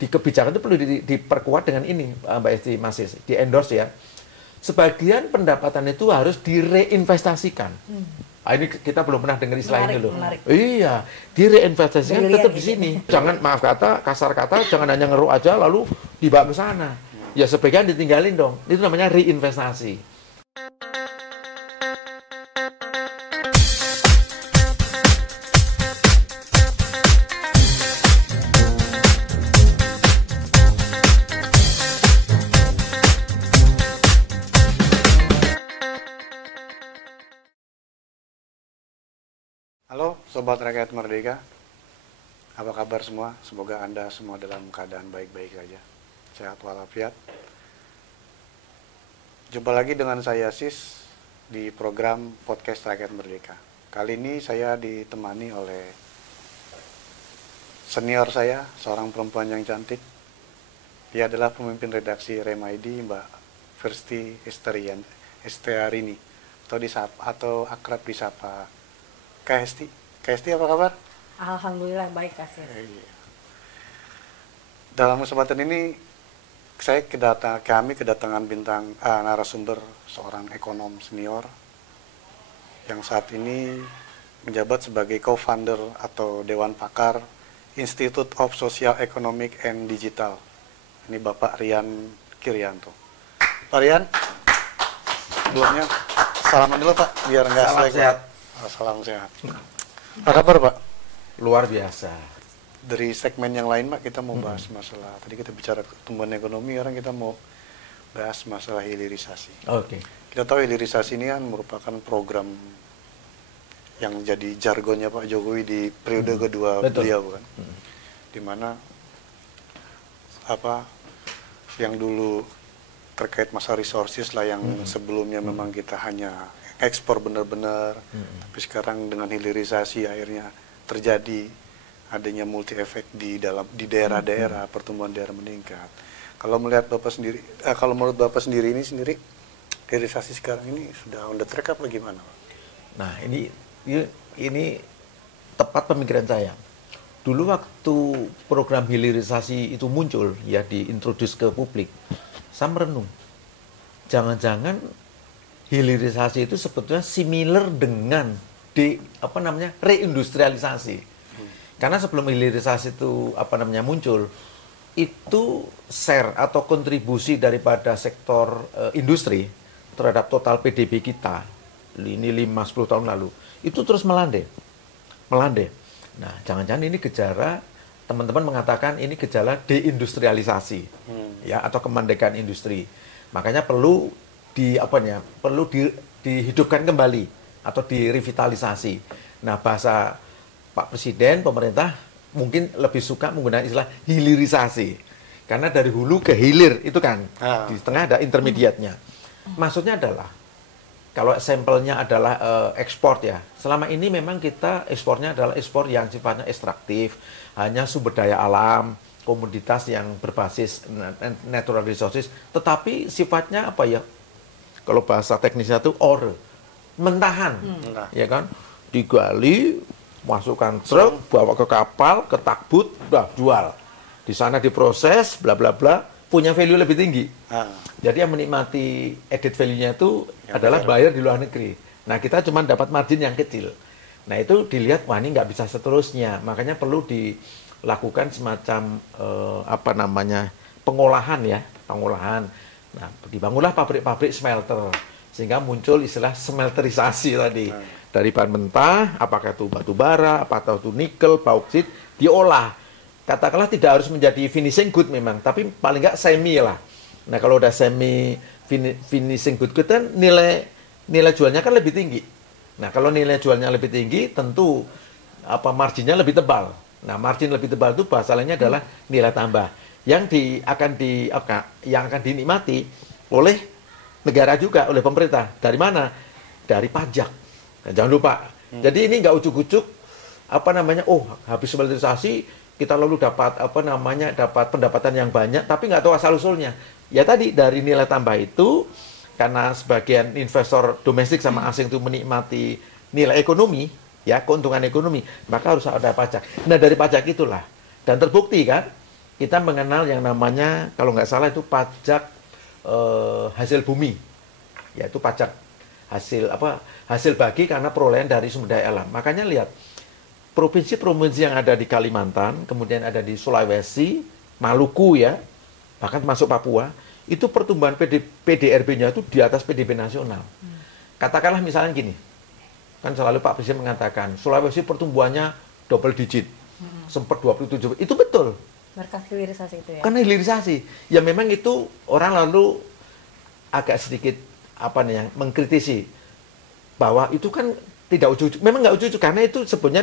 di kebijakan itu perlu diperkuat dengan ini, Mbak Esti, Mas Is, di endorse ya. Sebagian pendapatan itu harus direinvestasikan. Ini kita belum pernah dengar istilah ini loh. Menarik. Iya, direinvestasikan tetap di sini. Jangan, maaf kata, kasar kata, jangan hanya ngeruk aja lalu dibawa ke sana. Ya sebagian ditinggalin dong. Itu namanya reinvestasi. Halo Sobat Rakyat Merdeka, apa kabar semua? Semoga Anda semua dalam keadaan baik-baik saja, sehat walafiat. Jumpa lagi dengan saya Sis di program Podcast Rakyat Merdeka. Kali ini saya ditemani oleh senior saya, seorang perempuan yang cantik. Dia adalah pemimpin redaksi Rem-ID, Mbak Firsti Estearini, atau akrab disapa Kak Esti, apa kabar? Alhamdulillah baik, Kak Sis. Dalam kesempatan ini kami kedatangan bintang narasumber, seorang ekonom senior yang saat ini menjabat sebagai co-founder atau Dewan Pakar Institute of Social Economic and Digital. Ini Bapak Rian Kiryanto. Pak Rian, sebelumnya salaman dulu Pak, biar nggak Salam sehat. Salam sehat. Apa kabar Pak? Luar biasa. Dari segmen yang lain Pak, kita mau bahas masalah, tadi kita bicara pertumbuhan ekonomi, sekarang kita mau bahas masalah hilirisasi. Oke. Kita tahu hilirisasi ini kan merupakan program yang jadi jargonnya Pak Jokowi di periode kedua beliau kan. Dimana yang dulu terkait masa resources lah, yang sebelumnya memang kita hanya ekspor benar-benar, tapi sekarang dengan hilirisasi akhirnya terjadi adanya multi efek di daerah-daerah, pertumbuhan daerah meningkat. Kalau melihat Bapak sendiri, kalau menurut Bapak sendiri, hilirisasi sekarang ini sudah on the track apa gimana? Nah, ini tepat pemikiran saya. Dulu waktu program hilirisasi itu muncul, ya diintroduce ke publik, saya merenung. Jangan-jangan hilirisasi itu sebetulnya similar dengan reindustrialisasi. Karena sebelum hilirisasi itu muncul, itu share atau kontribusi daripada sektor industri terhadap total PDB kita, ini 5-10 tahun lalu, itu terus melandai. Nah, jangan-jangan ini gejala, teman-teman mengatakan ini gejala deindustrialisasi, ya, atau kemerdekaan industri. Makanya perlu dihidupkan kembali atau direvitalisasi. Nah, bahasa Pak Presiden, pemerintah mungkin lebih suka menggunakan istilah hilirisasi. Karena dari hulu ke hilir itu kan, di tengah ada intermediate-nya. Maksudnya adalah, kalau sampelnya adalah ekspor ya, selama ini memang kita ekspornya adalah ekspor yang sifatnya ekstraktif, hanya sumber daya alam, komoditas yang berbasis natural resources, tetapi sifatnya kalau bahasa teknisnya itu mentahan, ya kan, digali, masukkan truk, bawa ke kapal, ke takbut, jual. Di sana diproses, bla bla bla, punya value lebih tinggi. Jadi yang menikmati added value-nya itu adalah buyer di luar negeri. Nah, kita cuma dapat margin yang kecil. Nah, itu dilihat, wah ini nggak bisa seterusnya. Makanya perlu dilakukan semacam pengolahan. Nah, dibangunlah pabrik-pabrik smelter, sehingga muncul istilah smelterisasi tadi. Dari bahan mentah, apakah itu batu bara, apakah itu nikel, bauksit, diolah. Katakanlah tidak harus menjadi finishing good memang, tapi paling nggak semi lah. Nah, kalau udah semi finishing good kan nilai jualnya kan lebih tinggi. Nah, kalau nilai jualnya lebih tinggi, tentu marginnya lebih tebal. Nah, margin lebih tebal itu bahasa lainnya adalah nilai tambah yang akan dinikmati oleh negara juga, oleh pemerintah. Dari mana? Dari pajak. Nah, jangan lupa. Jadi ini nggak ujuk-ujuk habis smelterisasi kita lalu dapat dapat pendapatan yang banyak, tapi nggak tahu asal usulnya. Ya tadi dari nilai tambah itu, karena sebagian investor domestik sama asing itu menikmati nilai ekonomi, ya keuntungan ekonomi, maka harus ada pajak. Nah, dari pajak itulah, dan terbukti kan, kita mengenal yang namanya, kalau nggak salah itu pajak hasil bumi, yaitu pajak hasil bagi karena perolehan dari sumber daya alam. Makanya lihat, provinsi-provinsi yang ada di Kalimantan, kemudian ada di Sulawesi, Maluku ya, bahkan masuk Papua, itu pertumbuhan PDRB-nya itu di atas PDB nasional. Katakanlah misalnya gini, kan selalu Pak Presiden mengatakan, Sulawesi pertumbuhannya double digit, sempat 27, itu betul. Berkat hilirisasi itu ya? Karena hilirisasi. Ya memang itu orang lalu agak sedikit mengkritisi bahwa itu kan tidak ujuk-ujuk. Memang nggak ujuk-ujuk karena itu sebenarnya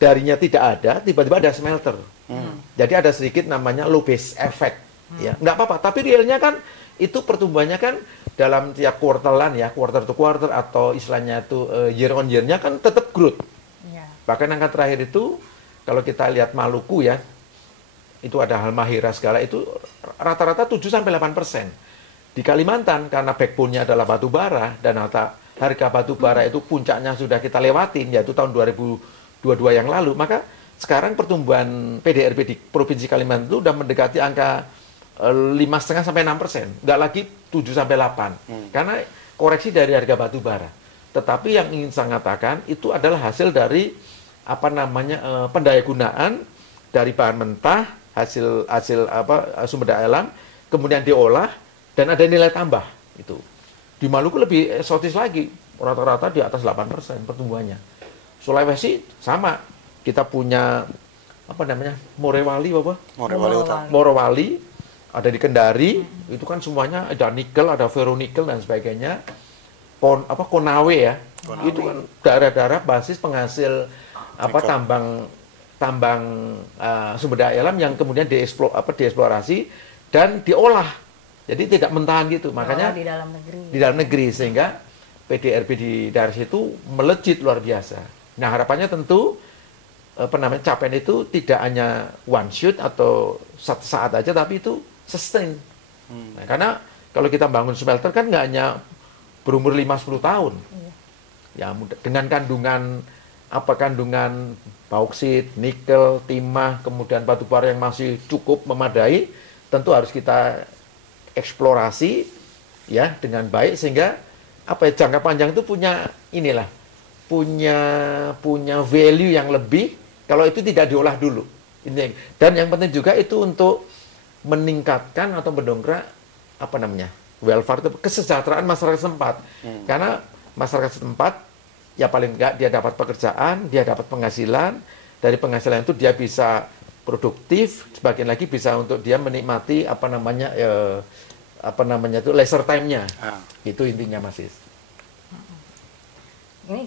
darinya tidak ada, tiba-tiba ada smelter. Jadi ada sedikit namanya low base effect. Ya, nggak apa-apa. Tapi realnya kan itu pertumbuhannya kan dalam tiap kuartalan ya, quarter to quarter atau istilahnya itu year on year-nya kan tetap growth. Ya. Bahkan angka terakhir itu kalau kita lihat Maluku ya, itu ada Halmahera segala itu rata-rata 7-8%. Di Kalimantan karena backbone-nya adalah batu bara dan harga batu bara itu puncaknya sudah kita lewatin yaitu tahun 2022 yang lalu, maka sekarang pertumbuhan PDRB di Provinsi Kalimantan itu sudah mendekati angka 5,5-6%, nggak lagi 7-8, karena koreksi dari harga batu bara. Tetapi yang ingin saya katakan itu adalah hasil dari pendayagunaan dari bahan mentah, hasil sumber daya alam, kemudian diolah dan ada nilai tambah itu. Di Maluku lebih eksotis lagi, rata-rata di atas 8% pertumbuhannya. Sulawesi sama, kita punya Morowali Morowali ada di Kendari, itu kan semuanya ada nikel, ada ferronikel dan sebagainya. Konawe ya, itu kan daerah-daerah basis penghasil tambang sumber daya alam yang kemudian dieksplorasi dan diolah. Jadi tidak mentahan gitu. Makanya di dalam negeri sehingga PDRB di daerah situ melejit luar biasa. Nah, harapannya tentu capaian itu tidak hanya one shot atau satu saat aja, tapi itu sustain. Nah, karena kalau kita bangun smelter kan nggak hanya berumur 5-10 tahun. Ya, dengan kandungan bauksit, nikel, timah, kemudian batu bara yang masih cukup memadai, tentu harus kita eksplorasi ya dengan baik sehingga jangka panjang itu punya value yang lebih kalau itu tidak diolah dulu. Dan yang penting juga itu untuk meningkatkan atau mendongkrak welfare, kesejahteraan masyarakat setempat. Karena masyarakat setempat ya paling enggak dia dapat pekerjaan, dia dapat penghasilan, dari penghasilan itu dia bisa produktif, sebagian lagi bisa untuk dia menikmati leisure time-nya. Itu intinya Mas Is. Ini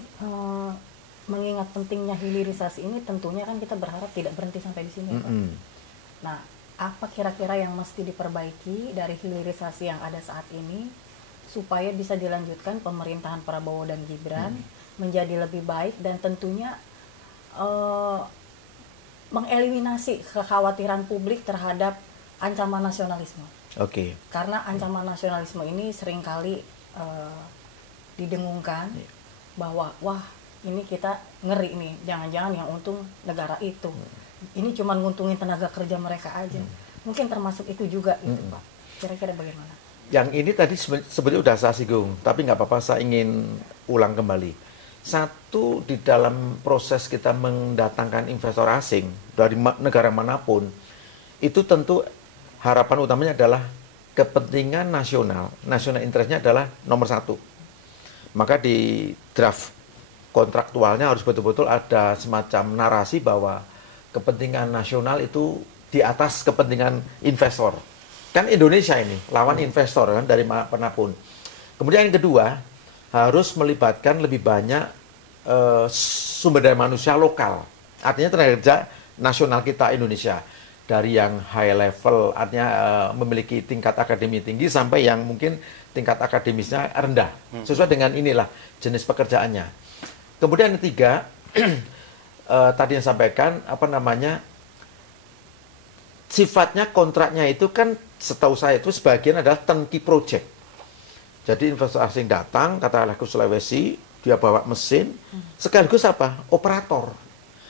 mengingat pentingnya hilirisasi ini tentunya kan kita berharap tidak berhenti sampai di sini. Nah, apa kira-kira yang mesti diperbaiki dari hilirisasi yang ada saat ini supaya bisa dilanjutkan pemerintahan Prabowo dan Gibran menjadi lebih baik dan tentunya mengeliminasi kekhawatiran publik terhadap ancaman nasionalisme. Oke. Karena ancaman nasionalisme ini seringkali didengungkan bahwa wah ini kita ngeri nih, jangan-jangan yang untung negara itu. Ini cuma nguntungin tenaga kerja mereka aja. Mungkin termasuk itu juga gitu Pak. Kira-kira bagaimana? Yang ini tadi sebenarnya sudah saya singgung, tapi nggak apa-apa saya ingin ulang kembali. Satu, di dalam proses kita mendatangkan investor asing dari negara manapun, itu tentu harapan utamanya adalah kepentingan nasional. National interest-nya adalah nomor satu. Maka di draft kontraktualnya harus betul-betul ada semacam narasi bahwa kepentingan nasional itu di atas kepentingan investor. Kan Indonesia ini lawan investor kan dari manapun. Kemudian yang kedua, harus melibatkan lebih banyak sumber daya manusia lokal. Artinya tenaga kerja nasional kita Indonesia. Dari yang high level, artinya memiliki tingkat akademi tinggi, sampai yang mungkin tingkat akademisnya rendah. Sesuai dengan inilah jenis pekerjaannya. Kemudian yang ketiga, tadi yang sampaikan, sifatnya kontraknya itu kan setahu saya itu sebagian adalah turnkey project. Jadi investor asing datang, katakanlah ke Sulawesi, dia bawa mesin, sekaligus operator.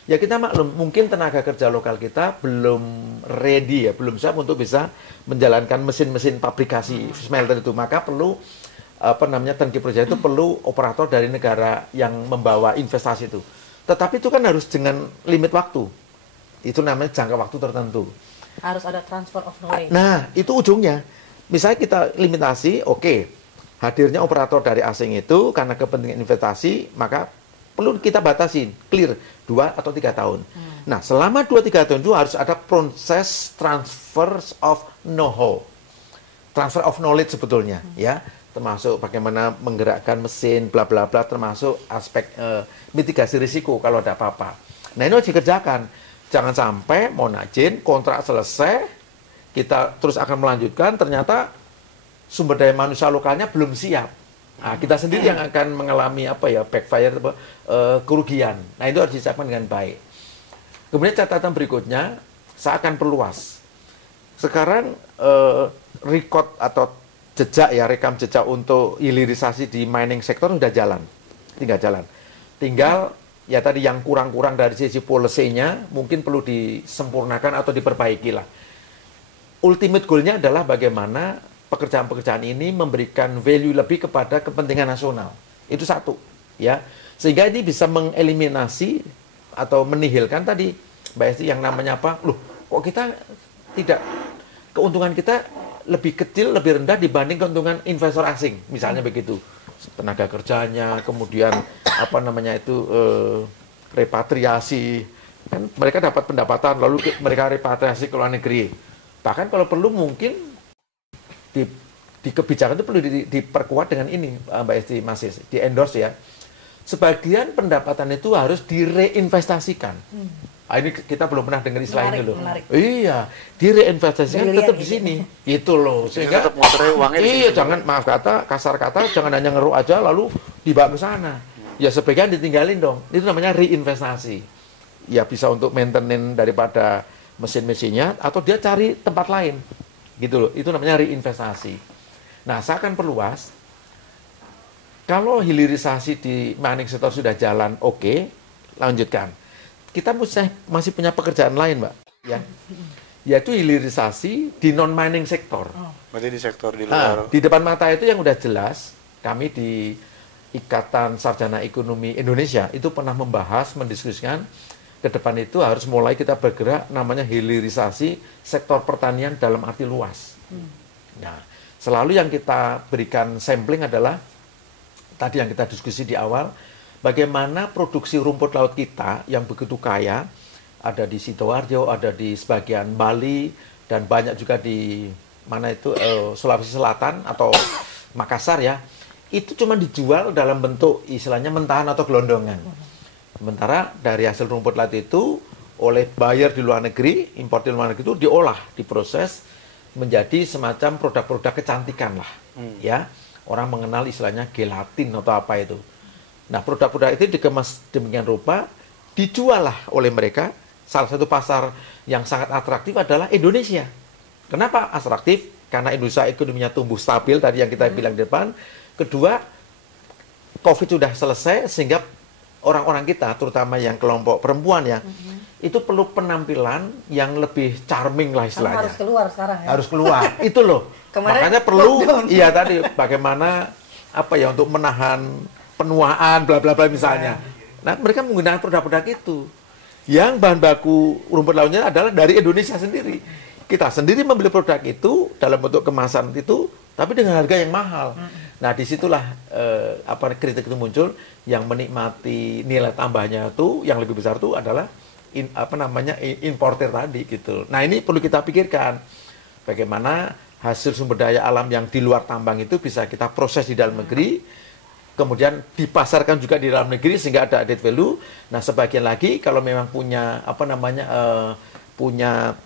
Ya kita maklum, mungkin tenaga kerja lokal kita belum ready ya, belum siap untuk bisa menjalankan mesin-mesin pabrikasi smelter itu. Maka perlu turnkey project itu perlu operator dari negara yang membawa investasi itu. Tetapi itu kan harus dengan limit waktu. Itu namanya jangka waktu tertentu. Harus ada transfer of knowledge. Nah, itu ujungnya. Misalnya kita limitasi, oke, hadirnya operator dari asing itu karena kepentingan investasi, maka perlu kita batasin, clear 2 atau 3 tahun. Nah, selama 2-3 tahun itu harus ada proses transfer of know-how. Transfer of knowledge sebetulnya, ya. Termasuk bagaimana menggerakkan mesin, bla bla bla, termasuk aspek mitigasi risiko kalau ada apa-apa. Nah, ini harus dikerjakan. Jangan sampai mau najin, kontrak selesai, kita terus akan melanjutkan, ternyata sumber daya manusia lokalnya belum siap. Nah, kita sendiri yang akan mengalami backfire, kerugian. Nah, itu harus disiapkan dengan baik. Kemudian catatan berikutnya, saya akan perluas. Sekarang record atau rekam jejak untuk hilirisasi di mining sektor sudah jalan. Tinggal ya tadi yang kurang-kurang dari sisi policy-nya mungkin perlu disempurnakan atau diperbaiki lah. Ultimate goal-nya adalah bagaimana pekerjaan-pekerjaan ini memberikan value lebih kepada kepentingan nasional. Itu satu, ya. Sehingga ini bisa mengeliminasi atau menihilkan tadi, Mbak Esti, yang namanya apa? Loh, kok kita tidak, keuntungan kita lebih kecil, lebih rendah dibanding keuntungan investor asing, misalnya begitu. Tenaga kerjanya, kemudian repatriasi, kan mereka dapat pendapatan, lalu mereka repatriasi ke luar negeri. Bahkan kalau perlu mungkin di kebijakan itu perlu diperkuat dengan ini, Mbak Esti, Mas Is, di endorse ya. Sebagian pendapatan itu harus direinvestasikan. Ini kita belum pernah dengar istilah ini loh. Menarik. Iya, direinvestasikan tetap di sini. Itu loh. Sehingga tetap muternya uangnya di sini. jangan, maaf kata, kasar kata, jangan hanya ngeruk aja lalu dibawa ke sana. Ya sebagian ditinggalin dong. Itu namanya reinvestasi. Ya bisa untuk maintenance daripada mesin-mesinnya atau dia cari tempat lain. Gitu loh, itu namanya reinvestasi. Nah, saya akan perluas. Kalau hilirisasi di mining sektor sudah jalan, oke, lanjutkan. Kita masih punya pekerjaan lain, Mbak, ya. Yaitu hilirisasi di non-mining sektor. Berarti di sektor di luar. Di depan mata itu yang udah jelas, kami di Ikatan Sarjana Ekonomi Indonesia itu pernah membahas, mendiskusikan ke depan itu harus mulai kita bergerak namanya hilirisasi sektor pertanian dalam arti luas. Nah, selalu yang kita berikan sampling adalah tadi yang kita diskusi di awal, bagaimana produksi rumput laut kita yang begitu kaya, ada di Sidoarjo, ada di sebagian Bali, dan banyak juga di Sulawesi Selatan atau Makassar ya, itu cuma dijual dalam bentuk istilahnya mentahan atau gelondongan. Sementara dari hasil rumput laut itu oleh buyer di luar negeri, impor di luar negeri itu diolah, diproses menjadi semacam produk-produk kecantikan lah. Ya, orang mengenal istilahnya gelatin atau apa itu. Nah, produk-produk itu dikemas demikian rupa, dijual lah oleh mereka. Salah satu pasar yang sangat atraktif adalah Indonesia. Kenapa atraktif? Karena Indonesia ekonominya tumbuh stabil, tadi yang kita bilang di depan. Kedua, COVID sudah selesai, sehingga orang-orang kita, terutama yang kelompok perempuan ya, itu perlu penampilan yang lebih charming lah istilahnya. Harus keluar sekarang ya. Harus keluar, itu loh. Makanya perlu, iya tadi, bagaimana untuk menahan penuaan, bla bla bla misalnya. Nah, mereka menggunakan produk-produk itu. Yang bahan baku rumput lautnya adalah dari Indonesia sendiri. Kita sendiri membeli produk itu dalam bentuk kemasan itu, tapi dengan harga yang mahal. Nah, disitulah kritik itu muncul, yang menikmati nilai tambahnya itu yang lebih besar itu adalah importer tadi gitu. Nah, ini perlu kita pikirkan bagaimana hasil sumber daya alam yang di luar tambang itu bisa kita proses di dalam negeri, kemudian dipasarkan juga di dalam negeri sehingga ada added value. Nah, sebagian lagi kalau memang punya punya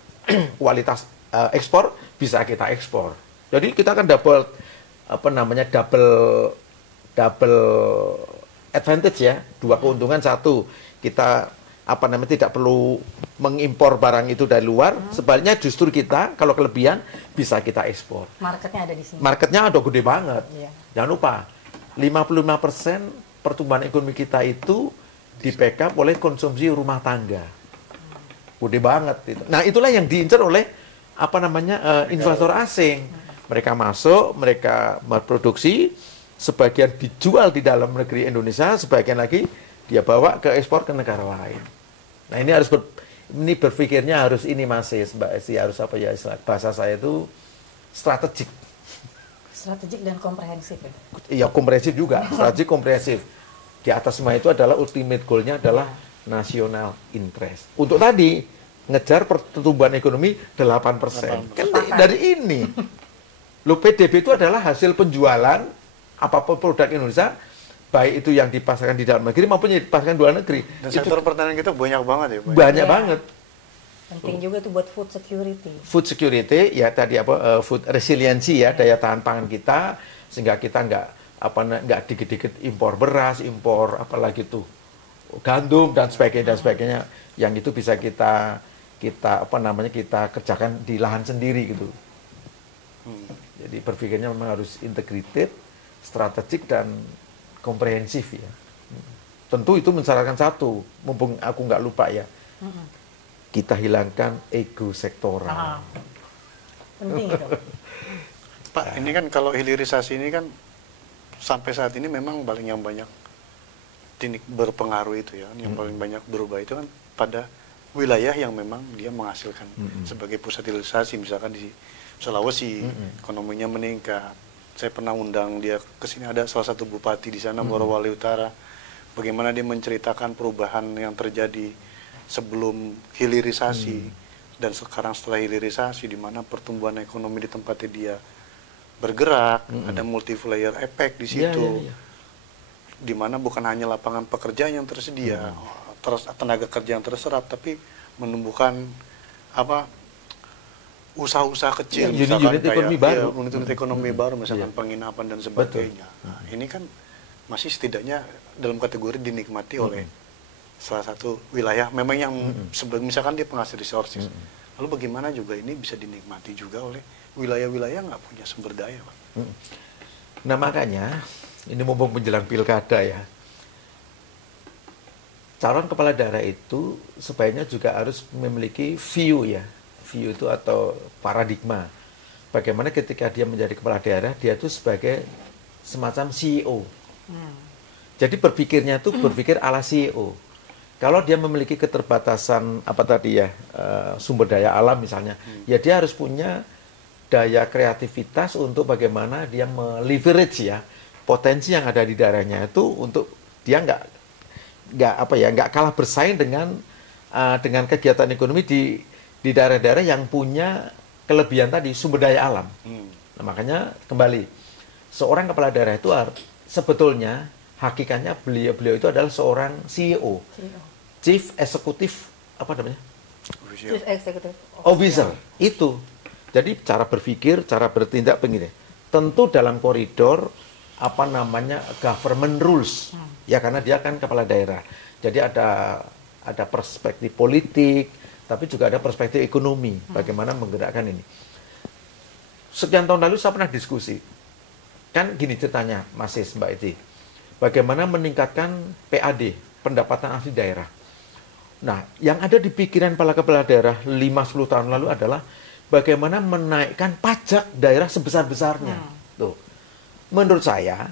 kualitas ekspor, bisa kita ekspor. Jadi kita akan double advantage ya, dua keuntungan. Satu, kita tidak perlu mengimpor barang itu dari luar. Sebaliknya justru kita kalau kelebihan bisa kita ekspor. Marketnya ada di sini. Marketnya ada gede banget. Iya. Jangan lupa 55% pertumbuhan ekonomi kita itu di backup oleh konsumsi rumah tangga. Gede banget itu. Nah, itulah yang diincar oleh investor asing. Mereka masuk, mereka berproduksi, sebagian dijual di dalam negeri Indonesia, sebagian lagi dia bawa ke ekspor ke negara lain. Nah, ini harus berpikirnya harus ini masih Mbak Esi, harus bahasa saya itu strategik. Strategik dan komprehensif ya? Iya, komprehensif juga, strategik komprehensif. Di atas semua itu adalah ultimate goal-nya adalah national interest. Untuk tadi ngejar pertumbuhan ekonomi 8%. Kan dari ini. Lo PDB itu adalah hasil penjualan apapun produk Indonesia, baik itu yang dipasarkan di dalam negeri maupun yang dipasarkan di luar negeri. Dan sektor pertanian kita banyak banget ya, Pak. Banyak banget. Penting juga itu buat food security. Food security ya tadi food resiliency ya, daya tahan pangan kita, sehingga kita nggak dikit-dikit impor beras, impor apalagi tuh gandum dan sebagainya yang itu bisa kita kerjakan di lahan sendiri gitu. Jadi berpikirnya memang harus integrated, strategik dan komprehensif ya. Tentu itu mensyaratkan satu, mumpung aku nggak lupa ya, kita hilangkan ego sektoral. Penting itu. Pak, ini kan kalau hilirisasi ini kan sampai saat ini memang paling yang banyak berpengaruh itu ya, yang paling banyak berubah itu kan pada wilayah yang memang dia menghasilkan sebagai pusat hilirisasi, misalkan di Sulawesi, ekonominya meningkat. Saya pernah undang dia ke sini, ada salah satu bupati di sana, Morowali Utara, bagaimana dia menceritakan perubahan yang terjadi sebelum hilirisasi dan sekarang setelah hilirisasi, di mana pertumbuhan ekonomi di tempatnya dia bergerak, ada multiplier effect di situ, di mana bukan hanya lapangan pekerjaan yang tersedia, tenaga kerja yang terserap, tapi menumbuhkan usaha-usaha kecil, unit ekonomi baru, unit ekonomi baru, misalkan penginapan dan sebagainya. Nah, ini kan masih setidaknya dalam kategori dinikmati oleh salah satu wilayah, memang yang misalkan dia penghasil resources. Lalu bagaimana juga ini bisa dinikmati juga oleh wilayah-wilayah nggak punya sumber daya, Pak? Nah makanya ini mumpung menjelang pilkada ya, calon kepala daerah itu sebaiknya juga harus memiliki view ya. View itu atau paradigma. Bagaimana ketika dia menjadi kepala daerah, dia itu sebagai semacam CEO. Jadi berpikirnya itu berpikir ala CEO. Kalau dia memiliki keterbatasan sumber daya alam misalnya, ya dia harus punya daya kreativitas untuk bagaimana dia meleverage ya potensi yang ada di daerahnya itu untuk dia nggak kalah bersaing dengan kegiatan ekonomi di daerah-daerah yang punya kelebihan tadi sumber daya alam. Nah, makanya kembali seorang kepala daerah itu sebetulnya hakikatnya beliau itu adalah seorang CEO. Chief Executive Chief Executive Officer itu. Jadi cara berpikir, cara bertindak begini. Tentu dalam koridor government rules. Ya karena dia kan kepala daerah. Jadi ada perspektif politik, tapi juga ada perspektif ekonomi, bagaimana menggerakkan ini. Sekian tahun lalu saya pernah diskusi, kan gini ceritanya, Mbak Iti, bagaimana meningkatkan PAD, pendapatan asli daerah. Nah, yang ada di pikiran para kepala daerah 5-10 tahun lalu adalah bagaimana menaikkan pajak daerah sebesar-besarnya. Tuh. Menurut saya,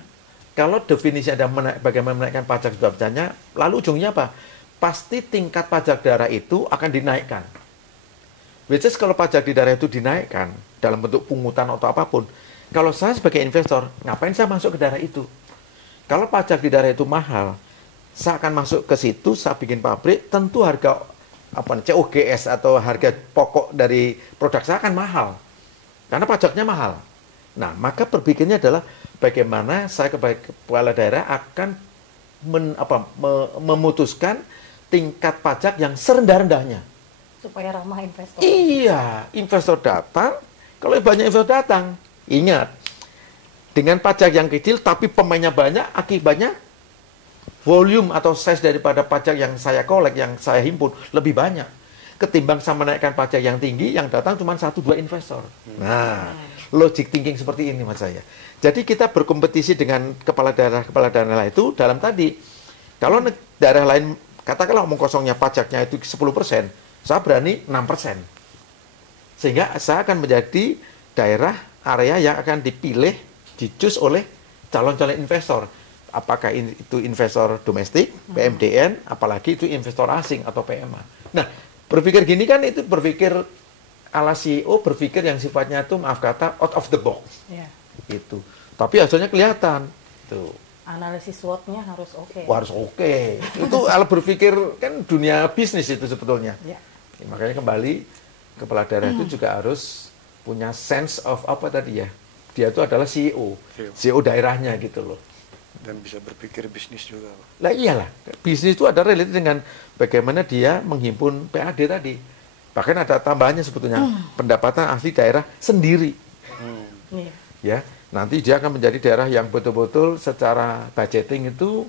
kalau definisi ada bagaimana menaikkan pajak sebesar-besarnya, lalu ujungnya apa? Pasti tingkat pajak daerah itu akan dinaikkan. Which is kalau pajak di daerah itu dinaikkan dalam bentuk pungutan atau apapun, kalau saya sebagai investor, ngapain saya masuk ke daerah itu? Kalau pajak di daerah itu mahal, saya akan masuk ke situ, saya bikin pabrik, tentu harga COGS atau harga pokok dari produk saya akan mahal. Karena pajaknya mahal. Nah, maka berpikirnya adalah bagaimana saya kepala daerah akan memutuskan tingkat pajak yang serendah-rendahnya. Supaya ramah investor. Iya, investor datang. Kalau banyak investor datang, ingat, dengan pajak yang kecil tapi pemainnya banyak, akibatnya volume atau size daripada pajak yang saya kolek, yang saya himpun, lebih banyak. Ketimbang saya menaikkan pajak yang tinggi, yang datang cuma 1-2 investor. Nah, logic thinking seperti ini mas saya. Jadi kita berkompetisi dengan kepala daerah itu dalam tadi, daerah lain, katakanlah omong kosongnya pajaknya itu 10%, saya berani 6%. Sehingga saya akan menjadi daerah area yang akan dipilih, dicus oleh calon-calon investor. Apakah itu investor domestik, PMDN, apalagi itu investor asing atau PMA. Nah, berpikir gini kan itu berpikir ala CEO, berpikir yang sifatnya itu maaf kata out of the box. Yeah. Itu. Tapi hasilnya kelihatan. Tuh. Analisis SWOT-nya harus oke. Harus oke. Itu alat berpikir kan dunia bisnis itu sebetulnya. Yeah. Makanya kembali kepala daerah itu juga harus punya sense of apa tadi ya. Dia itu adalah CEO daerahnya gitu loh. Dan bisa berpikir bisnis juga. Lah iyalah, bisnis itu ada relate dengan bagaimana dia menghimpun PAD tadi. Bahkan ada tambahannya sebetulnya, pendapatan asli daerah sendiri. Yeah. Ya, nanti dia akan menjadi daerah yang betul-betul secara budgeting itu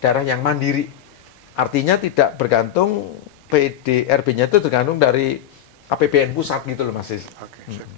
daerah yang mandiri. Artinya tidak bergantung PDRB-nya itu tergantung dari APBN pusat gitu loh Mas. Oke, siap.